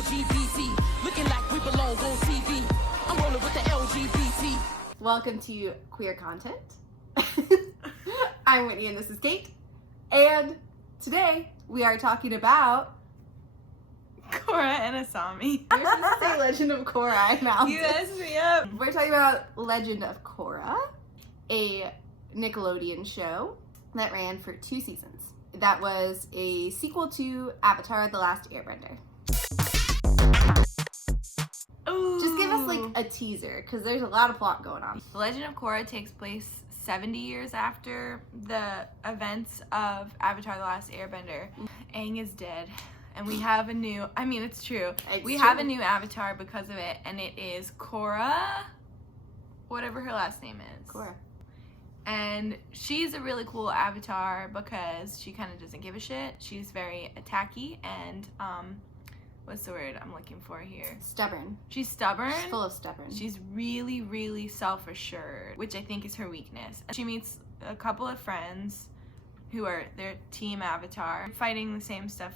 LGBT, looking like we belong on TV. I'm rolling with the LGBT. Welcome to Queer Content. I'm Whitney and this is Kate. And today we are talking about Korra and Asami. You're supposed to say Legend of Korra. I mouthed You it. messed me up. We're talking about Legend of Korra, a Nickelodeon show that ran for 2 seasons. That was a sequel to Avatar: The Last Airbender. Ooh. Just give us like a teaser, because there's a lot of plot going on. The Legend of Korra takes place 70 years after the events of Avatar: The Last Airbender. Aang is dead. And we have a new, I mean, it's true. We have a new avatar because of it, and it is Korra, whatever her last name is. Korra. And she's a really cool avatar because she kind of doesn't give a shit. She's very attacky and, what's the word I'm looking for here? Stubborn. She's stubborn. She's full of stubborn. She's really, really self-assured, which I think is her weakness. She meets a couple of friends who are their team avatar, fighting the same stuff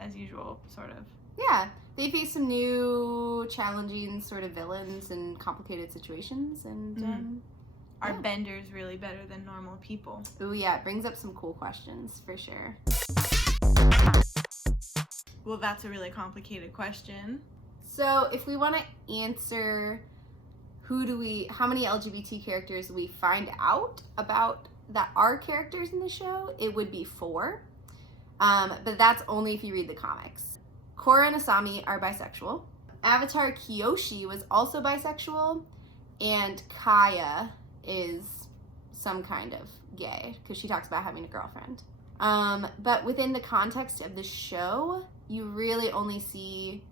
as usual, sort of. Yeah, they face some new challenging sort of villains and complicated situations, and Are benders really better than normal people? oh yeah, it brings up some cool questions for sure. Well, that's a really complicated question. So if we want to answer how many LGBT characters we find out about that are characters in the show, it would be 4. But that's only if you read the comics. Korra and Asami are bisexual. Avatar Kyoshi was also bisexual, and Kaya is some kind of gay because she talks about having a girlfriend. But within the context of the show, you really only see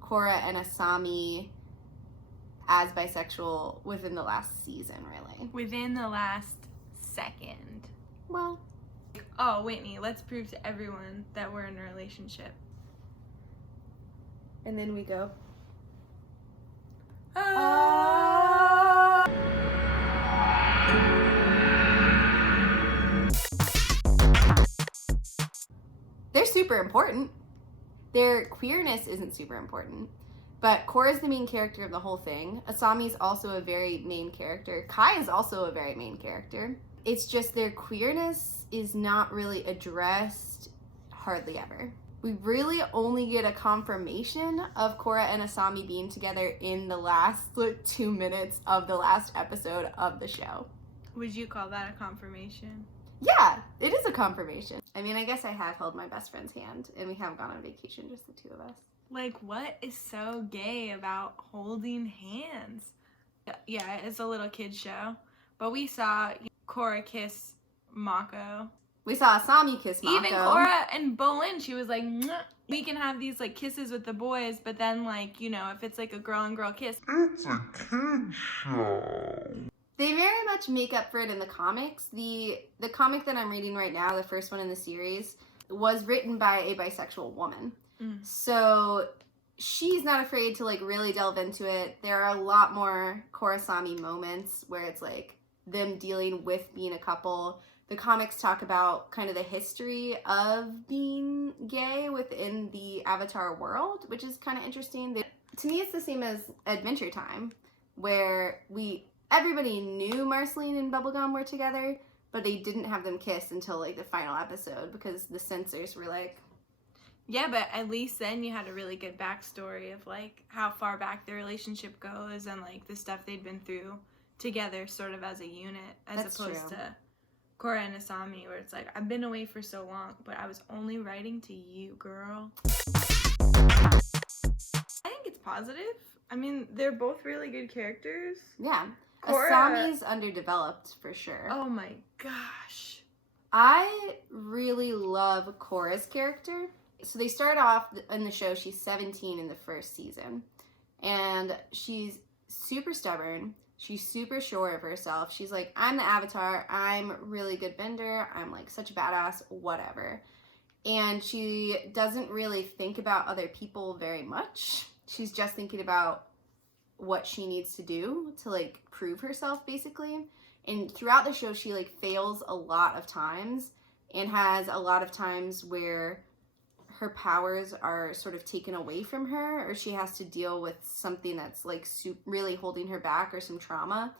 Korra and Asami as bisexual within the last season, really. Within the last second. Well, Oh, Whitney, let's prove to everyone that we're in a relationship. and then we go. They're super important. Their queerness isn't super important. But Korra's the main character of the whole thing. Asami's also a very main character. Kai is also a very main character. It's just their queerness is not really addressed hardly ever. We really only get a confirmation of Korra and Asami being together in the last 2 minutes of the last episode of the show. Would you call that a confirmation? Yeah, it is a confirmation. I mean, I guess I have held my best friend's hand, and we haven't gone on vacation, just the 2 of us. Like, what is so gay about holding hands? Yeah, it's a little kid show. But we saw Korra kiss Mako. We saw Asami kiss Mako. Even Korra and Bolin, she was like, "Mwah." We can have these like kisses with the boys, but then like, you know, if it's like a girl and girl kiss. It's a kid show. They very much make up for it in the comics. The comic that I'm reading right now, the first one in the series, was written by a bisexual woman. So she's not afraid to like really delve into it. There are a lot more Korrasami moments where it's like them dealing with being a couple. The comics talk about kind of the history of being gay within the Avatar world, which is kind of interesting. To me, it's the same as Adventure Time, where everybody knew Marceline and Bubblegum were together, but they didn't have them kiss until like the final episode because the censors were like, yeah, but at least then you had a really good backstory of like how far back their relationship goes and like the stuff they'd been through together sort of as a unit, as That's opposed true. to Korra and Asami, where it's like, I've been away for so long, but I was only writing to you, girl. I think it's positive. I mean, they're both really good characters. yeah. Korra- Asami's underdeveloped for sure. Oh my gosh. I really love Korra's character. So they start off in the show, she's 17 in the first season. And she's super stubborn. She's super sure of herself. She's like, I'm the Avatar. I'm really good bender. I'm like such a badass, whatever. And she doesn't really think about other people very much. She's just thinking about what she needs to do to like prove herself, basically. And throughout the show, she like fails a lot of times and has a lot of times where her powers are sort of taken away from her, or she has to deal with something that's like really holding her back, or some trauma.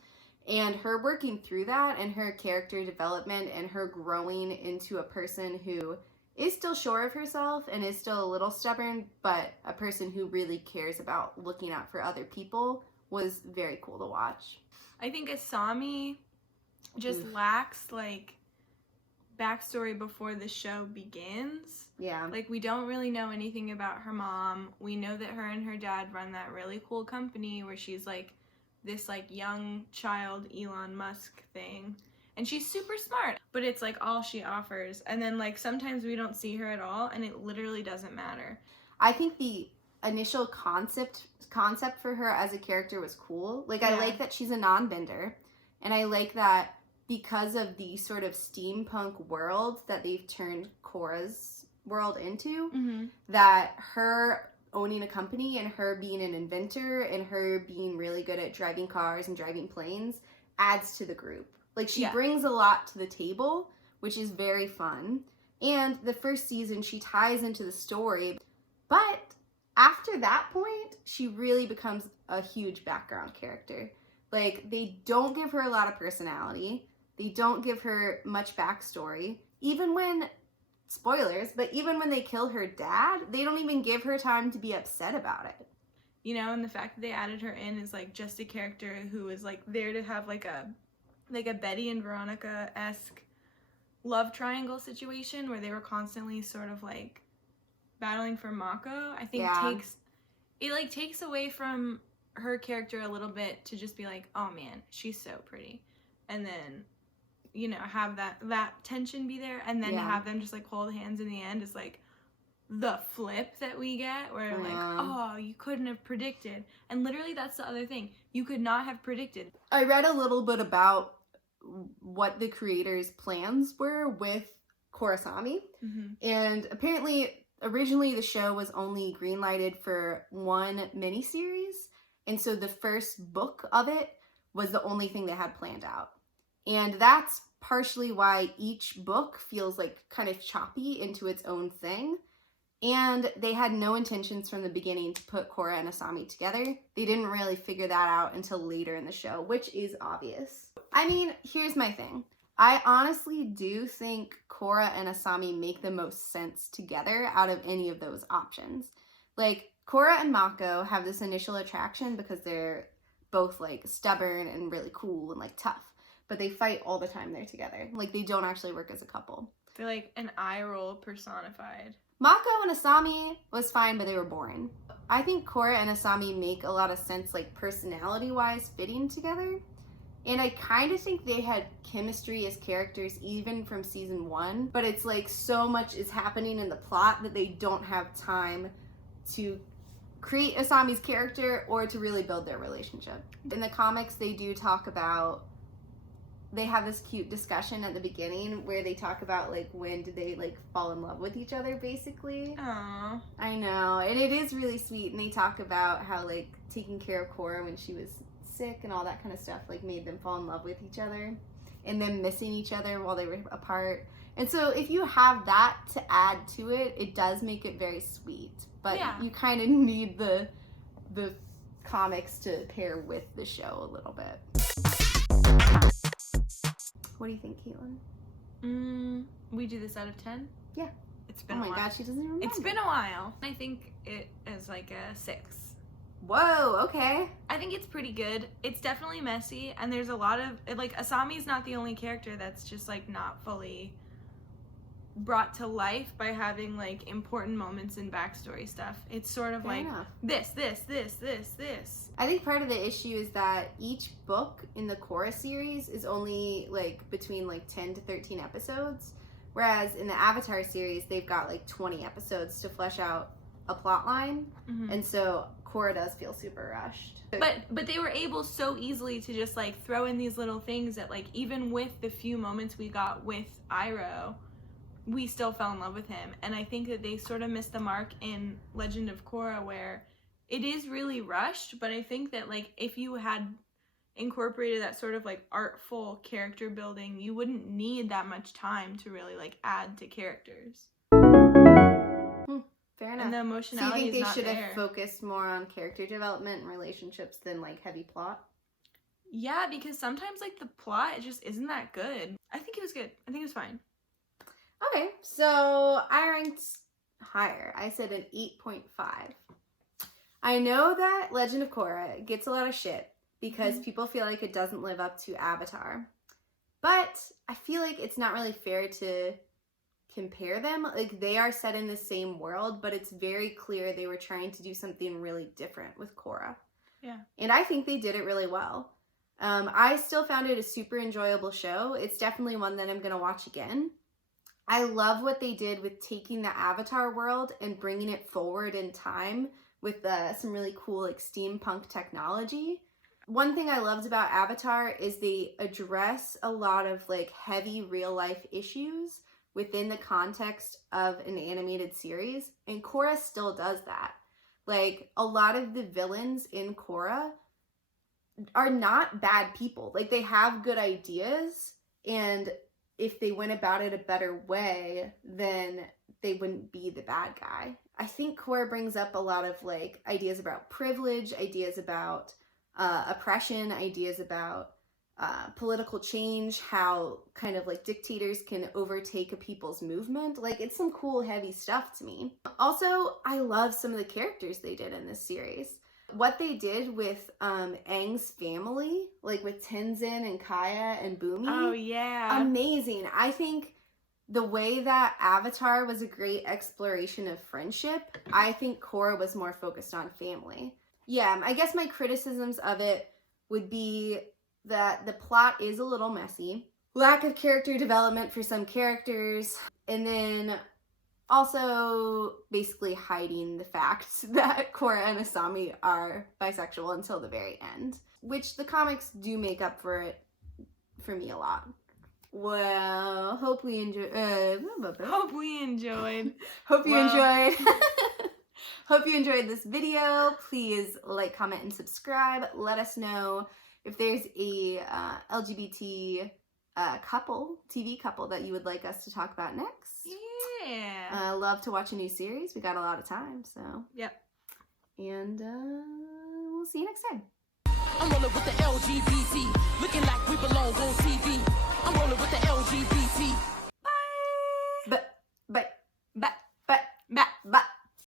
And her working through that, and her character development, and her growing into a person who is still sure of herself and is still a little stubborn, but a person who really cares about looking out for other people, was very cool to watch. I think Asami just lacks, like, backstory before the show begins. Yeah. Like, we don't really know anything about her mom. We know that her and her dad run that really cool company where she's, like, this, like, young child Elon Musk thing. And she's super smart, but it's, like, all she offers. And then, like, sometimes we don't see her at all, and it literally doesn't matter. I think the initial concept for her as a character was cool. Like, I like that she's a non-bender, and I like that because of the sort of steampunk world that they've turned Korra's world into, that her owning a company and her being an inventor and her being really good at driving cars and driving planes adds to the group. Like, she brings a lot to the table, which is very fun. And the first season, she ties into the story. But after that point, she really becomes a huge background character. Like, they don't give her a lot of personality. They don't give her much backstory. Even when, spoilers, but even when they kill her dad, they don't even give her time to be upset about it. You know, and the fact that they added her in is, like, just a character who is, like, there to have, like a Betty and Veronica-esque love triangle situation where they were constantly sort of, like, battling for Mako. I think takes away from her character a little bit to just be like, oh man, she's so pretty. And then, you know, have that tension be there, and then to have them just, like, hold hands in the end is, like, the flip that we get where like, oh, you couldn't have predicted. And literally that's the other thing. You could not have predicted. I read a little bit about what the creators' plans were with Korrasami. And apparently, originally the show was only greenlighted for one miniseries. And so the first book of it was the only thing they had planned out. And that's partially why each book feels like kind of choppy into its own thing. And they had no intentions from the beginning to put Korra and Asami together. They didn't really figure that out until later in the show, which is obvious. I mean, here's my thing. I honestly do think Korra and Asami make the most sense together out of any of those options. Like, Korra and Mako have this initial attraction because they're both, like, stubborn and really cool and, like, tough. But they fight all the time they're together. Like, they don't actually work as a couple. They're like an eye roll personified. Mako and Asami was fine, but they were boring. I think Korra and Asami make a lot of sense, like, personality-wise fitting together. And I kind of think they had chemistry as characters even from season 1. But it's like so much is happening in the plot that they don't have time to create Asami's character or to really build their relationship. In the comics, they do talk about, they have this cute discussion at the beginning where they talk about, like, when did they, like, fall in love with each other, basically. Aww. I know, and it is really sweet, and they talk about how, like, taking care of Korra when she was sick and all that kind of stuff, like, made them fall in love with each other, and them missing each other while they were apart. And so if you have that to add to it, it does make it very sweet, but you kind of need the comics to pair with the show a little bit. What do you think, Caitlin? We do this out of 10? Yeah. It's been a while. Oh my god, she doesn't remember. It's been a while. I think it is like a 6. Whoa, okay. I think it's pretty good. It's definitely messy, and there's a lot of, like, Asami's not the only character that's just, like, not fully brought to life by having, like, important moments in backstory stuff. It's sort of like this. I think part of the issue is that each book in the Korra series is only, like, between, like, 10 to 13 episodes, whereas in the Avatar series, they've got, like, 20 episodes to flesh out a plot line, and so Korra does feel super rushed. But they were able so easily to just, like, throw in these little things that, like, even with the few moments we got with Iroh, we still fell in love with him. And I think that they sort of missed the mark in Legend of Korra, where it is really rushed, but I think that, like, if you had incorporated that sort of, like, artful character building, you wouldn't need that much time to really, like, add to characters. Fair enough. And the So you emotionality think is they not should there. have focused more on character development and relationships than like heavy plot? Yeah, because sometimes like the plot just isn't that good. I think it was good. I think it was fine. Okay, so I ranked higher. I said an 8.5. I know that Legend of Korra gets a lot of shit because people feel like it doesn't live up to Avatar. But I feel like it's not really fair to compare them. Like, they are set in the same world, but it's very clear they were trying to do something really different with Korra. Yeah. And I think they did it really well. I still found it a super enjoyable show. It's definitely one that I'm going to watch again. I love what they did with taking the Avatar world and bringing it forward in time with some really cool like steampunk technology. One thing I loved about Avatar is they address a lot of like heavy real life issues within the context of an animated series, and Korra still does that. Like, a lot of the villains in Korra are not bad people. Like, they have good ideas, and if they went about it a better way, then they wouldn't be the bad guy. I think Korra brings up a lot of like ideas about privilege, ideas about oppression, ideas about political change, how kind of like dictators can overtake a people's movement. Like, it's some cool heavy stuff to me. Also, I love some of the characters they did in this series. What they did with Aang's family, like with Tenzin and Kaya and Bumi. Oh, yeah. Amazing. I think the way that Avatar was a great exploration of friendship, I think Korra was more focused on family. Yeah, I guess my criticisms of it would be that the plot is a little messy, lack of character development for some characters, and then also basically hiding the fact that Korra and Asami are bisexual until the very end, which the comics do make up for it for me a lot. Well, hope we enjoyed. Hope we enjoyed. Hope you enjoyed. Hope you enjoyed this video. Please like, comment, and subscribe. Let us know if there's a LGBT TV couple that you would like us to talk about next. Yeah. Love to watch a new series. We got a lot of time, so. Yep. And we'll see you next time. I'm rolling with the LGBT, looking like we belong on TV. I'm rolling with the LGBT.